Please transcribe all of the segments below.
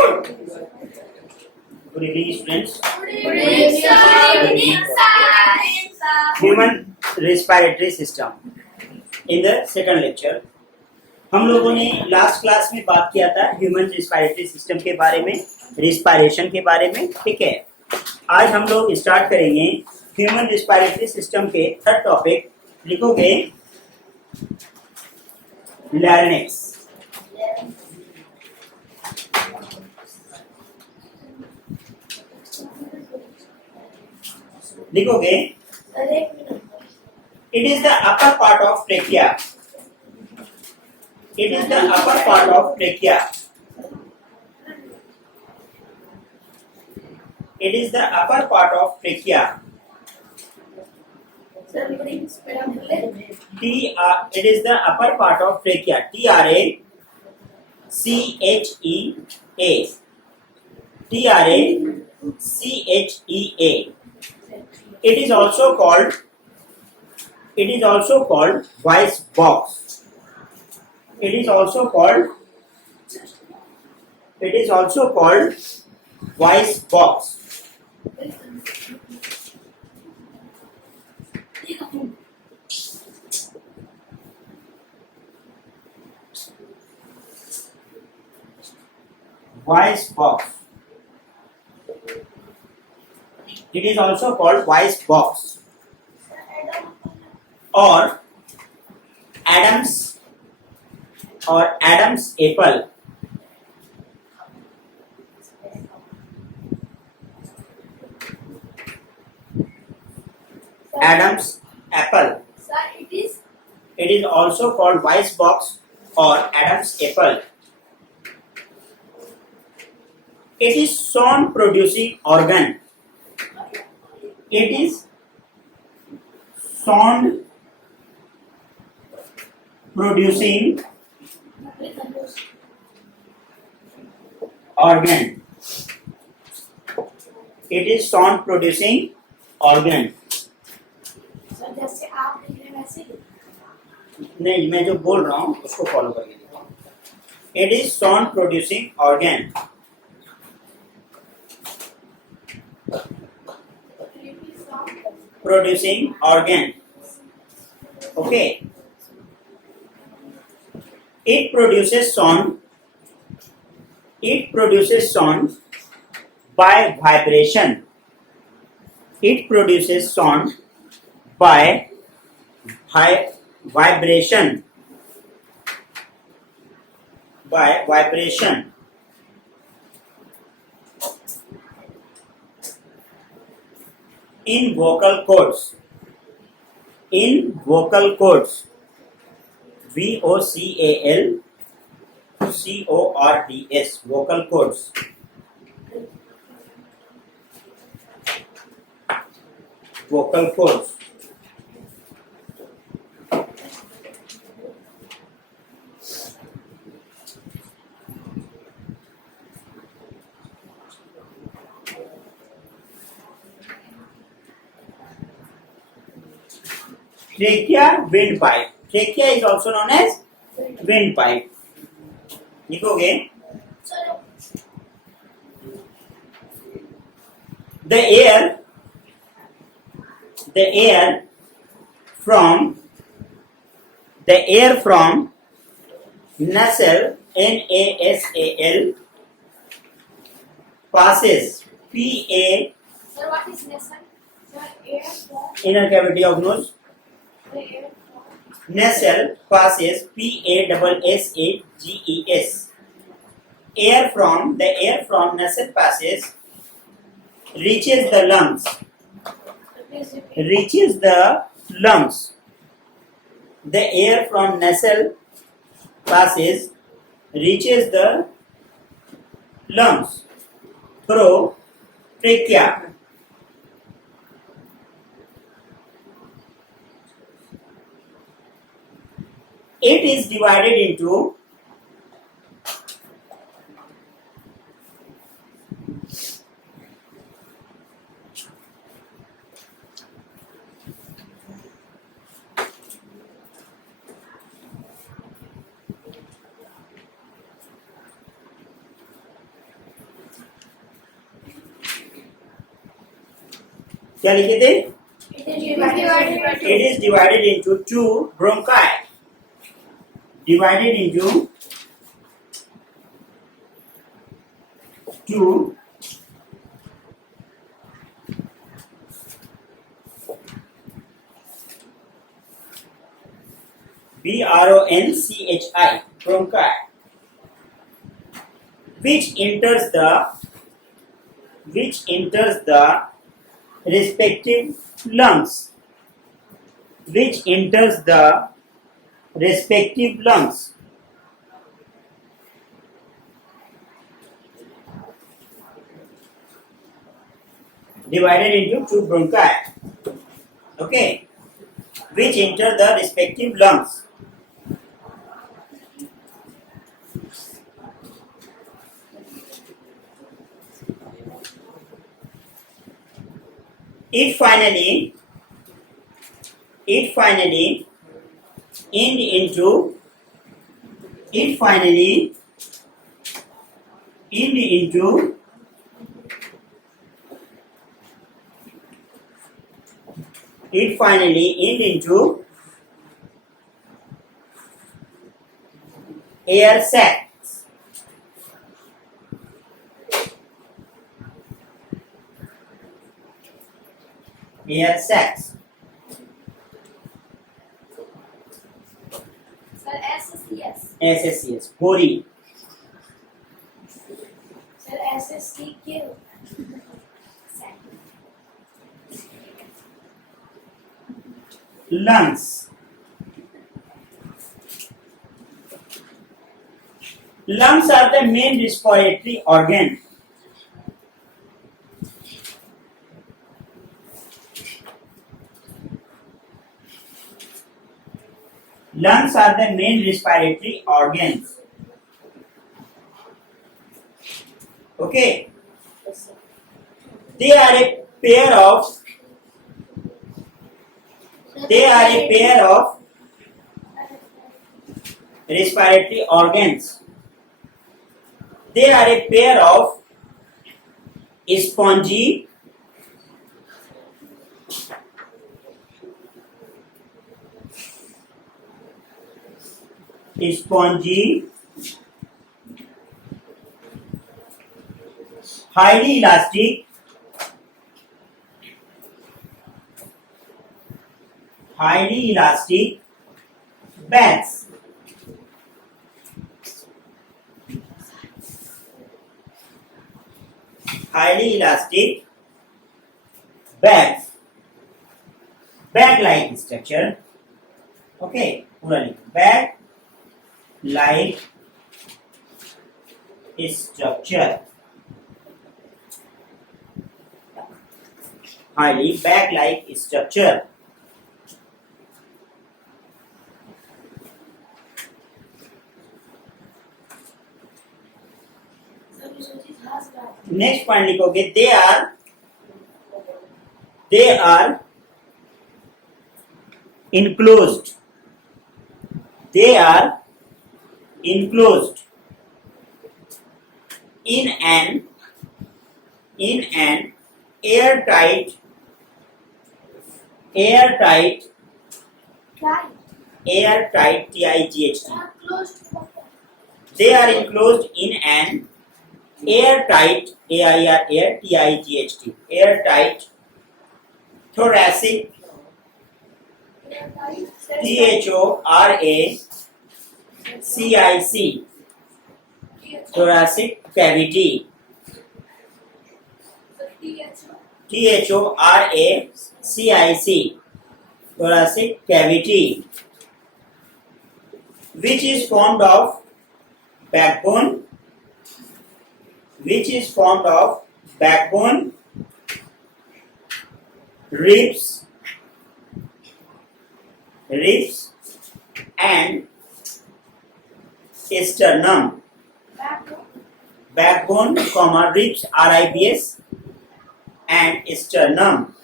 Good evening, students. Good evening, sir. Good evening, sir. Human respiratory system. In the second lecture, हम लोगों ने last class में बात किया था ह्यूमन रिस्पायरेटरी सिस्टम के बारे में, रिस्पायरेशन के बारे में. ठीक है, आज हम लोग स्टार्ट करेंगे ह्यूमन रिस्पायरेटरी सिस्टम के थर्ड टॉपिक. लिखोगे लैरिंक्स. लिखोगे it is the upper part of trachea. It is the upper part of trachea. It is the upper part of trachea. It is the upper part of trachea. T-R-A-C-H-E-A. T-R-A-C-H-E-A. It is also called voice box. It is also called voice box. Voice box. It is also called voice box or Adam's apple. Adam's apple. Sir, It is also called voice box or Adam's apple. It is sound producing organ. It is sound producing organ. It is sound producing organ. Sir जैसे आप लिख रहे हैं वैसे ही नहीं, मैं जो बोल रहा हूँ उसको फॉलो करके लिखो. It is sound producing organ. Producing organ. Okay. It produces sound. It produces sound by vibration. It produces sound by vibration. By vibration. In vocal cords. In vocal cords. VOCAL-CORDS. Vocal cords. Vocal cords. Trachea, windpipe. Trachea is also known as windpipe. लिखोगे the air from nasal nasal passes Sir, what is nasal? Sir, air from inner cavity of nose. the air from Nasal passes PASSAGES. Air from nasal passes reaches the lungs. Reaches the lungs. The air from nasal passes reaches the lungs through trachea. It is divided into क्या लिखे थे? It is divided It is divided into two bronchi. Divided into two bronchi bronchi, which enters the respective lungs, which enters the respective lungs. Divided into two bronchi, okay, which enter the respective lungs. It finally end into air sacs. Air sacs. Sir, SSCS. SSCS. Gori. Sir, SSTQ. Lungs. Lungs are the main respiratory organ. Lungs are the main respiratory organs. Okay. They are a pair of respiratory organs. They are a pair of spongy highly elastic bags. Highly elastic bags. Bag-like structure. Okay, bag-like structure. Highly bag-like structure. Next point लिखोगे, they are enclosed. They are enclosed in an airtight TIGHT. They are enclosed in an airtight TIGHT. Airtight thoracic THORACIC thoracic cavity. THORACIC thoracic cavity, which is formed of backbone, ribs and sternum. Backbone, ribs, RIBS, and sternum.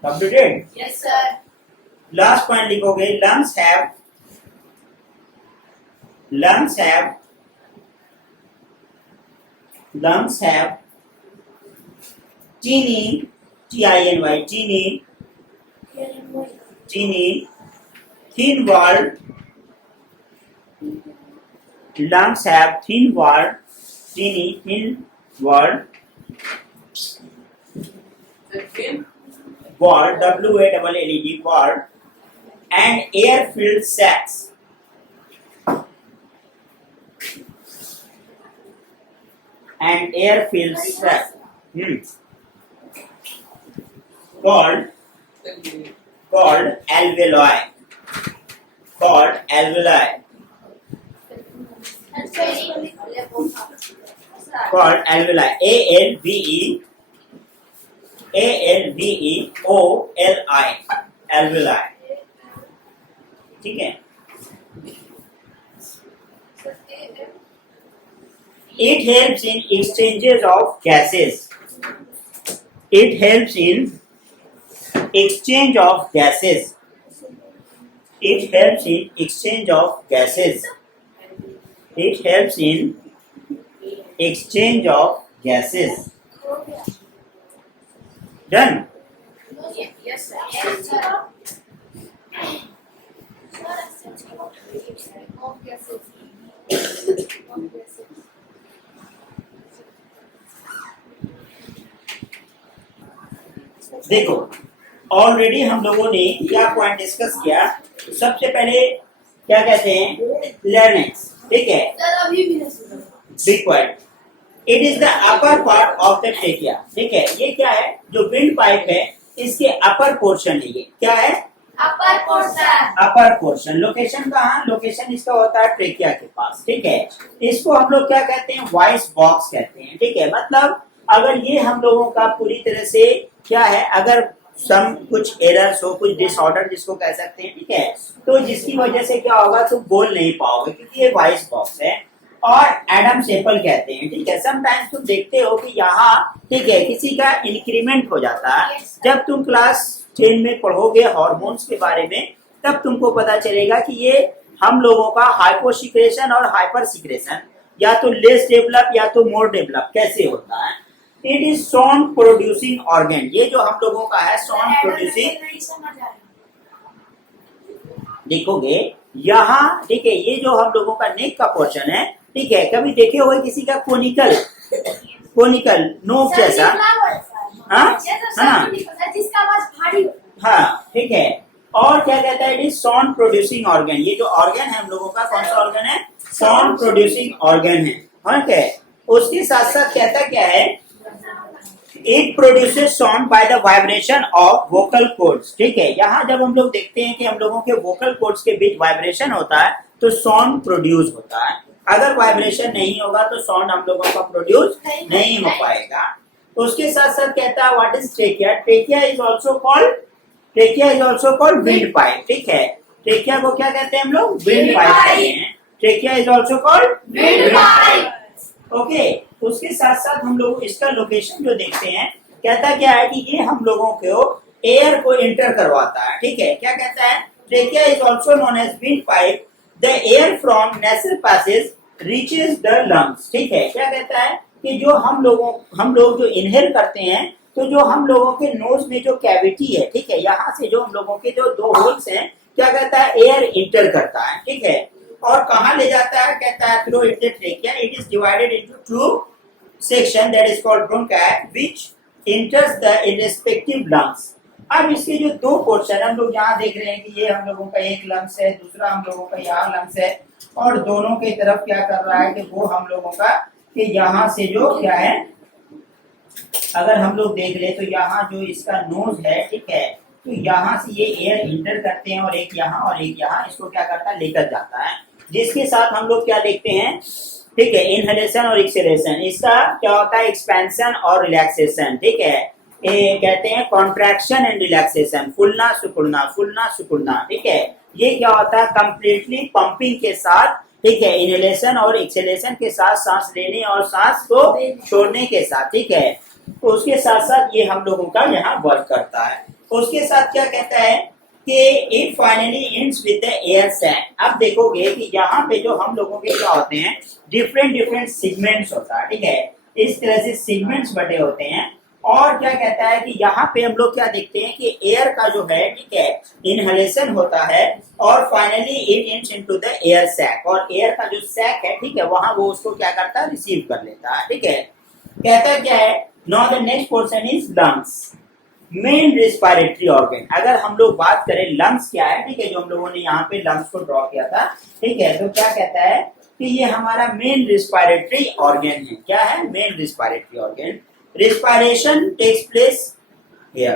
Completed? Yes, sir. Last point लिखोगे lungs have tiny thin walled lungs have thin walled walled WALLED walled and air filled sacs called alveoli alveoli ठीक है. It helps in exchanges of gases. It helps in exchange of gases. It helps in exchange of gases. It helps in exchange of gases. Done. Yes, sir. Yes, sir. देखो ऑलरेडी हम लोगों ने क्या point discuss किया. सबसे पहले क्या कहते हैं लैरिंक्स. ठीक है. Big point. It is the upper part of the trachea. ठीक है. ये क्या है जो विंड पाइप है इसके अपर पोर्शन है. ये क्या है अपर पोर्शन. लोकेशन कहाँ. लोकेशन इसका होता है ट्रेकिया के पास. ठीक है. इसको हम लोग क्या कहते हैं वॉइस बॉक्स कहते हैं. ठीक है. मतलब अगर ये हम लोगों का पूरी तरह से क्या है अगर सम कुछ एरर्स हो कुछ डिसऑर्डर जिसको कह सकते हैं. ठीक है. तो जिसकी वजह से क्या होगा तुम बोल नहीं पाओगे क्योंकि ये वॉइस बॉक्स है. और एडम सेपल कहते हैं. ठीक है. समटाइम्स तुम देखते हो कि यहाँ ठीक है किसी का इंक्रीमेंट हो जाता है. जब तुम क्लास 10 में पढ़ोगे हार्मोन्स के बारे में तब तुमको पता चलेगा कि ये हम लोगों का हाइपोसिक्रेशन और हाइपर सिक्रेशन या तो लेस डेवलप या तो मोर डेवलप कैसे होता है. It is sound producing organ. ये जो हम लोगों का है साउंड प्रोड्यूसिंग. देखोगे यहाँ ठीक है ये जो हम लोगों का नेक का पोर्शन है. ठीक है. कभी देखे हुए किसी का कोनिकल नोक जैसा. हाँ ठीक है. और क्या कहता है it is sound producing organ. ये जो ऑर्गन है हम लोगों का कौन सा ऑर्गन है साउंड प्रोड्यूसिंग ऑर्गन है. ठीक है. उसके साथ साथ कहता क्या है it produces sound by the vibration of vocal cords. ठीक है. यहाँ जब हम लोग देखते हैं कि हम लोगों के वोकल कॉर्ड्स के बीच वाइब्रेशन होता है तो साउंड प्रोड्यूस होता है. अगर वाइब्रेशन नहीं होगा तो साउंड हम लोगों का प्रोड्यूस नहीं हो पाएगा. उसके साथ साथ कहता है what is trachea. Trachea is also called wind pipe. ठीक है. ट्रेकिया को क्या कहते हैं हम लोग विंड पाइप कहते हैं. Trachea is also called wind pipe. Okay. उसके साथ साथ हम लोग इसका लोकेशन जो देखते हैं कहता क्या है कि ये हम लोगों को एयर को एंटर करवाता है. ठीक है. क्या कहता है trachea is also known as wind pipe. The air from nasal passage reaches the lungs. ठीक है. क्या कहता है कि जो हम लोग जो इनहेल करते हैं तो जो हम लोगों के नोज में जो कैविटी है. ठीक है. यहाँ से जो हम लोगों के जो 2 होल्स हैं क्या कहता है एयर इंटर करता है. ठीक है. और कहाँ ले जाता है कहता है through it the trachea. It is divided into 2 section that is called bronchi which इंटर्स द इरेस्पेक्टिव लंग्स. अब इसके जो 2 पोर्शन हम लोग यहाँ देख रहे हैं कि ये हम लोगों का एक लंग्स है दूसरा हम लोगों का यहाँ लंग्स है और दोनों की तरफ क्या कर रहा है कि वो हम लोगों का कि यहाँ से जो क्या है अगर हम लोग देख ले तो यहाँ जो इसका नोज है. ठीक है. तो यहाँ से ये एयर इंटर करते हैं और एक यहाँ इसको क्या करता है लेकर जाता है. जिसके साथ हम लोग क्या देखते हैं ठीक है इनहेलेशन और एक्सहेलेशन. इसका क्या होता है एक्सपेंशन और रिलैक्सेशन. ठीक है. ये कहते हैं कॉन्ट्रैक्शन एंड रिलैक्सेशन. फूलना सुकुड़ना. ठीक है. ये क्या होता है कंप्लीटली पंपिंग के साथ. ठीक है. इनहेलेशन और एक्सहेलेशन के साथ सांस लेने और सांस को छोड़ने के साथ. ठीक है. तो उसके साथ साथ ये हम लोगों का यहाँ वर्क करता है. उसके साथ क्या कहता है कि it finally ends with the air sac. अब देखोगे कि यहाँ पे जो हम लोगों के क्या होते हैं, डिफरेंट डिफरेंट सेगमेंट्स होता है, ठीक है, इस तरह से सेगमेंट्स बटे होते हैं। और क्या कहता है कि यहाँ पे हम लोग क्या देखते हैं कि एयर का जो है, ठीक है, इनहेलेशन होता है और finally it ends into the air sac, और एयर का जो सैक है, ठीक है, वहां वो उसको क्या करता है, रिसीव कर लेता है, ठीक है। कहता क्या है, now the next portion is lungs, main respiratory organ. अगर हम लोग बात करें लंग्स क्या है, ठीक है, जो हम लोगों ने यहाँ पे लंग्स को ड्रॉ किया था, ठीक है, तो क्या कहता है कि ये हमारा मेन रेस्पिरेटरी ऑर्गन है। क्या है, main respiratory organ. Respiration takes place here.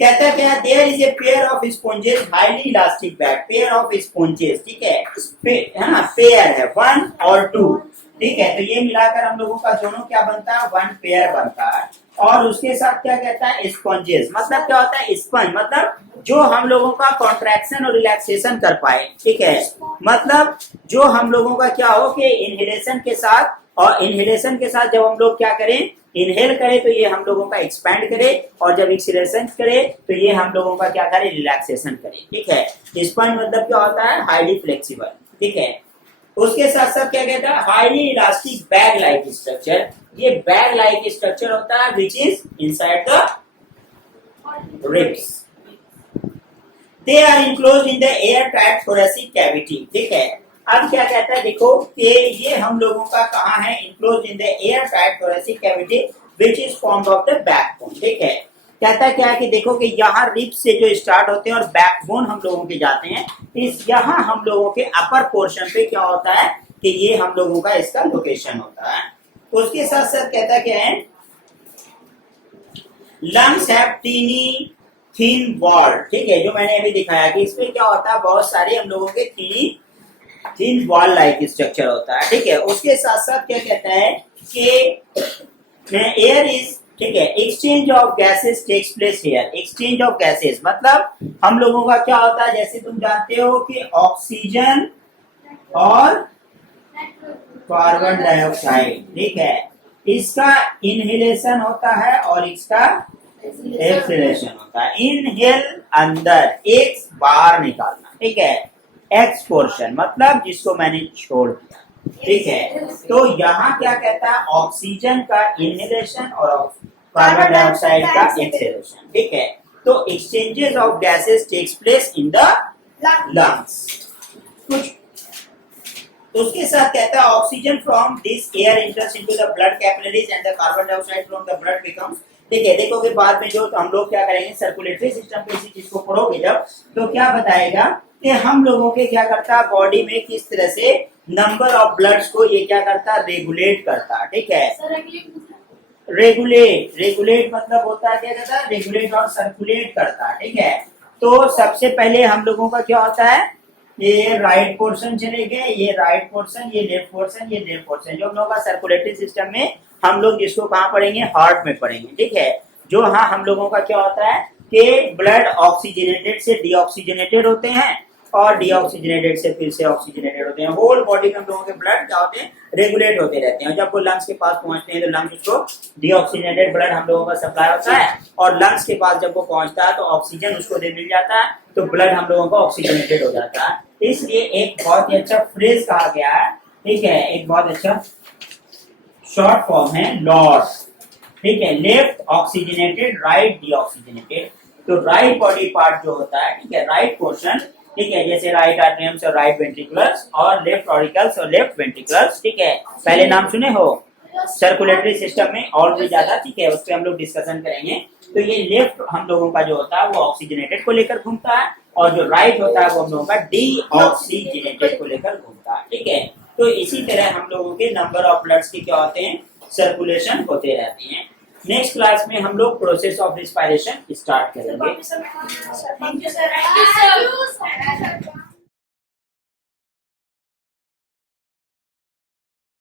कहता क्या है, there is a pair of sponges highly elastic bag, pair of sponges, ठीक है ना, पेयर है 1 और 2, ठीक है, तो ये मिलाकर हम लोगों का दोनों क्या बनता है, 1 पेयर बनता है। और उसके साथ क्या कहता है, स्पॉन्जेस, मतलब क्या होता है, स्पंज मतलब जो हम लोगों का कॉन्ट्रैक्शन और रिलैक्सेशन कर पाए, ठीक है, मतलब जो हम लोगों का क्या हो कि इनहेलेशन के साथ, और इनहेलेशन के साथ जब हम लोग क्या करें, इनहेल करें तो ये हम लोगों का एक्सपैंड करे, और जब एक्सीलरेशन करे तो ये हम लोगों का क्या करे, रिलैक्सेशन करे, ठीक है। स्पंज मतलब क्या होता है, हाईली फ्लेक्सिबल, ठीक है। उसके साथ साथ क्या कहता है, highly elastic bag like structure, ये बैग लाइक स्ट्रक्चर होता है which is inside the ribs. They are enclosed in the air tight thoracic cavity, ठीक है। अब क्या कहता है, देखो कि ये हम लोगों का कहाँ है, enclosed in the air tight thoracic cavity which is formed of the backbone, ठीक है। कहता क्या है कि देखो कि यहाँ रिब्स से जो स्टार्ट होते हैं और बैकबोन हम लोगों के जाते हैं, इस यहाँ हम लोगों के अपर पोर्शन पे क्या होता है कि ये हम लोगों का इसका लोकेशन होता है। उसके साथ साथ कहता क्या है, lungs have tiny thin wall, ठीक है, जो मैंने अभी दिखाया कि इसमें क्या होता है, बहुत सारे हम लोगों के थिन वॉल लाइक स्ट्रक्चर होता है, ठीक है। उसके साथ साथ क्या कहता है कि एयर इज, ठीक है, exchange of gases takes place here. Exchange of gases मतलब हम लोगों का क्या होता है, जैसे तुम जानते हो कि ऑक्सीजन और कार्बन डाइऑक्साइड, ठीक है, इसका इनहेलेशन होता है और इसका एक्सहेलेशन होता है। इनहेल अंदर, एक्स बाहर निकालना, ठीक है, एक्स पोर्शन मतलब जिसको मैंने छोड़ दिया, ठीक है। तो यहाँ क्या कहता है, ऑक्सीजन का इनहेलेशन और कार्बन डाइऑक्साइड का एक्सहेलेशन, ठीक है। तो exchanges of gases takes place in the lungs. कुछ उसके साथ कहता है, oxygen from this air enters into the blood capillaries and the carbon dioxide from the blood becomes, ठीक है। देखोगे बाद में जो हम लोग क्या करेंगे, सर्कुलेटरी सिस्टम पे इसी चीज को पढ़ोगे जब, तो क्या बताएगा कि हम लोगों के क्या करता है, बॉडी में किस तरह से नंबर ऑफ ब्लड्स को ये क्या करता है, रेगुलेट करता है, ठीक है। रेगुलेट मतलब होता है क्या कहता है, रेगुलेट और सर्कुलेट करता है, ठीक है। तो सबसे पहले हम लोगों का क्या होता है, ये राइट पोर्शन चले गए, ये राइट पोर्शन, ये लेफ्ट पोर्शन, ये लेफ्ट पोर्शन, जो हम लोग का सर्कुलेटरी सिस्टम में हम लोग जिसको कहाँ पढ़ेंगे, हार्ट में पढ़ेंगे, ठीक है। जो हाँ हम लोगों का क्या होता है कि ब्लड ऑक्सीजनेटेड से डीऑक्सीजनेटेड होते हैं और डीऑक्सीजनेटेड से फिर से ऑक्सीजनेटेड होते हैं। होल बॉडी में हम लोगों के ब्लड क्या होते हैं, रेगुलेट होते रहते हैं। जब वो लंग्स के पास पहुंचते हैं तो लंग्स उसको डीऑक्सीजनेटेड ब्लड हम लोगों का सप्लाई होता है, और लंग्स के पास जब वो पहुंचता है तो ऑक्सीजन उसको दे मिल जाता है, तो ब्लड हम लोगों का ऑक्सीजनेटेड हो जाता है। इसलिए एक बहुत ही अच्छा फ्रेज कहा गया है, ठीक है, एक बहुत अच्छा शॉर्ट फॉर्म है लॉस, ठीक है। Left oxygenated, right deoxygenated. तो राइट बॉडी पार्ट जो होता है, ठीक है, राइट पोर्शन, ठीक है, जैसे राइट आर्टरियम्स और राइट वेंट्रिकुलर्स और लेफ्ट ऑरिकल्स और लेफ्ट वेंट्रिकुलर्स, ठीक है, पहले नाम सुने हो सर्कुलेटरी सिस्टम में और भी ज्यादा, ठीक है, उस पर हम लोग डिस्कशन करेंगे। तो ये लेफ्ट हम लोगों का जो होता है वो ऑक्सीजनेटेड को लेकर घूमता है, और जो राइट होता है वो हम लोगों का डीऑक्सीजनेटेड को लेकर घूमता है, ठीक है। तो इसी तरह हम लोगों के नंबर ऑफ ब्लड्स के क्या होते हैं, सर्कुलेशन होते रहते हैं। नेक्स्ट क्लास में हम लोग प्रोसेस ऑफ रिस्पायरेशन स्टार्ट करेंगे। Thank you, sir.